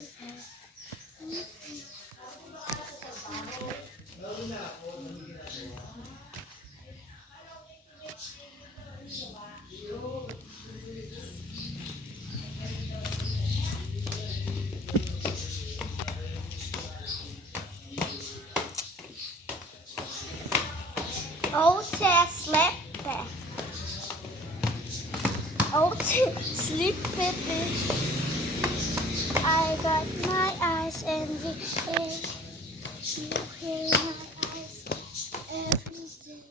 Sleep. Sleep, baby. I got my eyes and the air. You hear my eyes every day.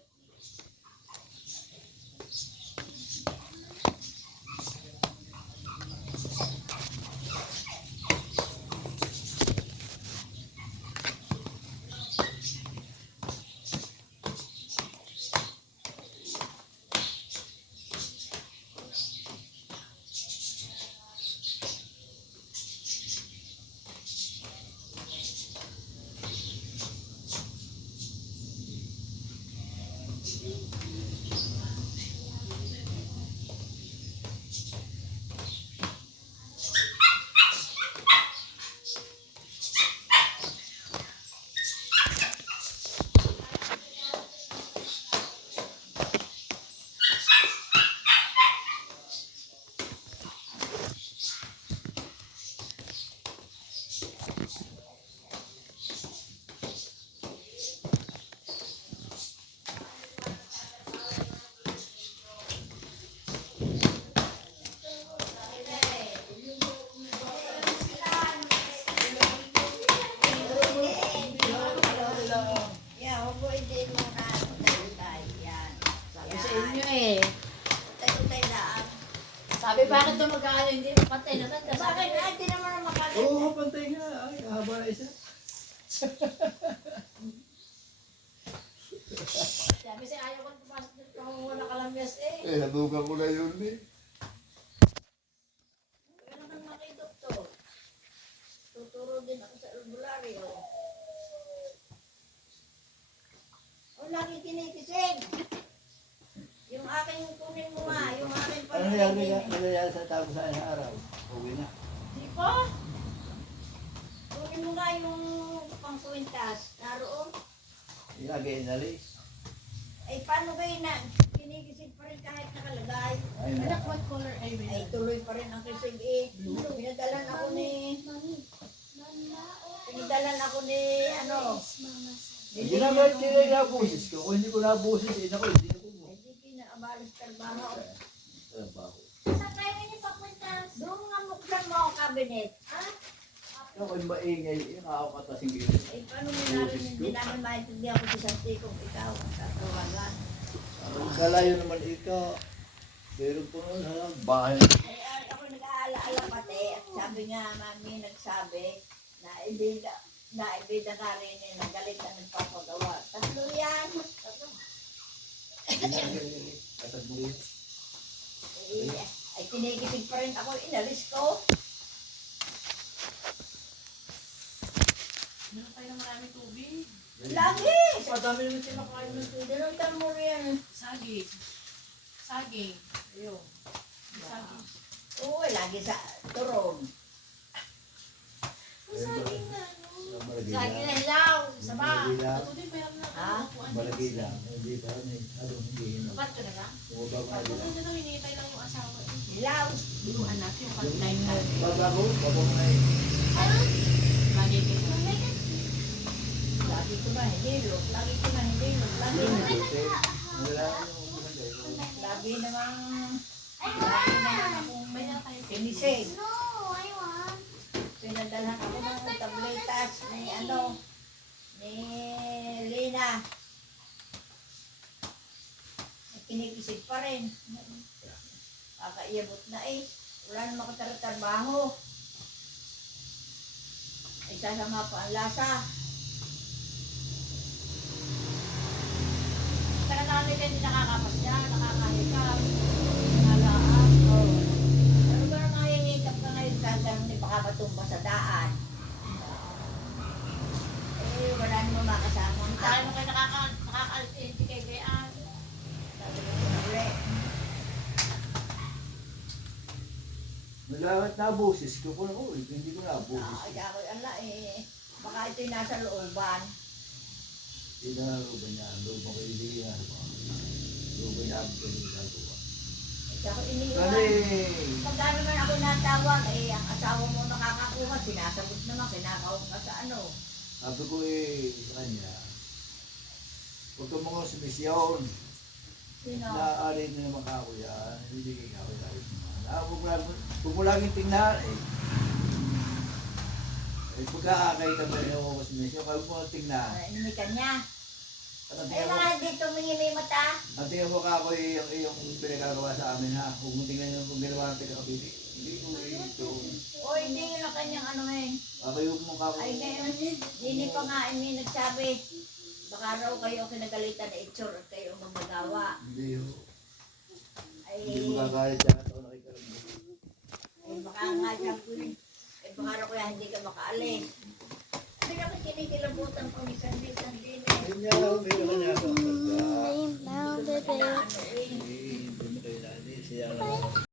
Sabi, bakit daw mag-aano, hindi patay na tanda? Bakit? Ay, di naman na makalit. Oo, pantay nga. Ay, haba na isa. Sabi siya, ayaw ko pumasok dito kung wala kalamyas eh. Eh, nadugan ko na yun eh. Kaya naman makidoktor. Tuturo din ako sa albularyo. O, lagi kinikisig. Yung aking kunin mo nga, yung aking Ano nangyari sa tao sa araw? Uwi na. Di pa? Kunin mo nga yung pangkuwintas. Naroon. Ilagay inalis. Ay, paano kayo na? Kinikisig pa rin kahit nakalagay. Ay, Anak, what color ay Ay, tuloy pa rin ang kisig eh. Pinadalan ako ni... Pinadalan ako ni, ano... Hindi naman nabusis ko. Kung hindi ko nabusis, eh, naku, hindi ko mo. Hindi kinaabalis trabaho. Trabaho. Sa kaya niyo papuntas? Doon nga muksan mo ako cabinet. Ha? Ako yung maingay, yung nakakatasing gilid. Eh, paano mo narin hindi namin maintindihan ko si Santi kung ikaw ang tatawagan? Kalayo naman ikaw. Pero po nun sa bahay. Ay, ako nag-aalaala pati. At sabi nga, mami, nagsabi na ibida nga rin eh, nagalit na nagpapagawa. Tatlo yan. Tatlo. Katag mo yun. Ay, kinikilig pa rin ako. Inalis ko. Meron tayo ng maraming tubig. Lagi! Madami naman sila makain ng tubig. Dinuntan mo rin. Saging. Saging. Ayun. Saging. Oo, lagi sa turon. Saging na, no? Malagi Saging na lang. hilaw. Sama. Malagi lang. Ito din meron na. Ha? Malagi lang. Hindi pa rin. Ano, hindi yun. Kapat ko na lang. Bumaba ko na Ito yun. na hinihintay lang yung asawa. Hilaw. Yung anak, yung pantay na. Babago, babago na yun. Magiging. Lagi ko na hinilot. Lagi ko na hinilot. Lagi Yun, na. ito, eh. Wala yung maganda yun. Lagi namang... Lagi naman akong May na tayo. pinisig. No, I want. Pinadalhan ako ng tabletas ni ano, ni Lina. Kinikisig pa rin. Kakaiyabot na eh. Wala na makatrabaho. Ay sasama pa ang lasa. Taga namin kayo hindi nakakapasya, nakakahikap. Nalaan. Oh. Ano ba naman hihikap ka ngayon sa ganun ni baka matumba sa daan? Eh, wala naman makasama. Tayo mo kayo nakaka-alti kay Bean. Sabi ko na ulit. Nalagat na boses ko po na ko, hindi ko na boses. Kaya ako, ala baka ito'y nasa looban. Hindi na looban niya, looban ko hindi na. Looban niya ako yung ginagawa. Kaya ako iniwan. Kasi, Pagka naman ako natawag, ang asawa mo nakakakuha, sinasagot naman, kinakawag ka sa ano. sabi ko sa kanya, huwag ka mga sumisyon. Sino? Naaarin na naman ako yan, hindi ka ako tayo naman. Huwag mo laging tingnan eh. Pagkakakay ka ba niyo ako sumisyon, huwag mo tingnan. Inimikan niya. Ang Ay, tingnan mo, mga dito may mata. ang tingnan mo ka ako yung pinagagawa sa amin ha. Huwag mo tingnan yung kung ginawa ng pinakabili. Hindi ko ito. O, hindi yun ang kanyang ano ngayon. Papayog mo ka ako. Ay, ngayon, hindi pa nga may nagsabi. Baka raw kayo kinagalitan na itsure at kayo magagawa. Hindi ho. Ay, Hindi mo kakalit sa ito nakikarambo. baka nga siya po yun. Baka raw kaya hindi ka makaalis. Hindi na kinikilabutan ko ni Sandy. Ayun niya, meron ka niya ako. They mounted Ano it. eh. Hindi mo kayo nani. Siya lang.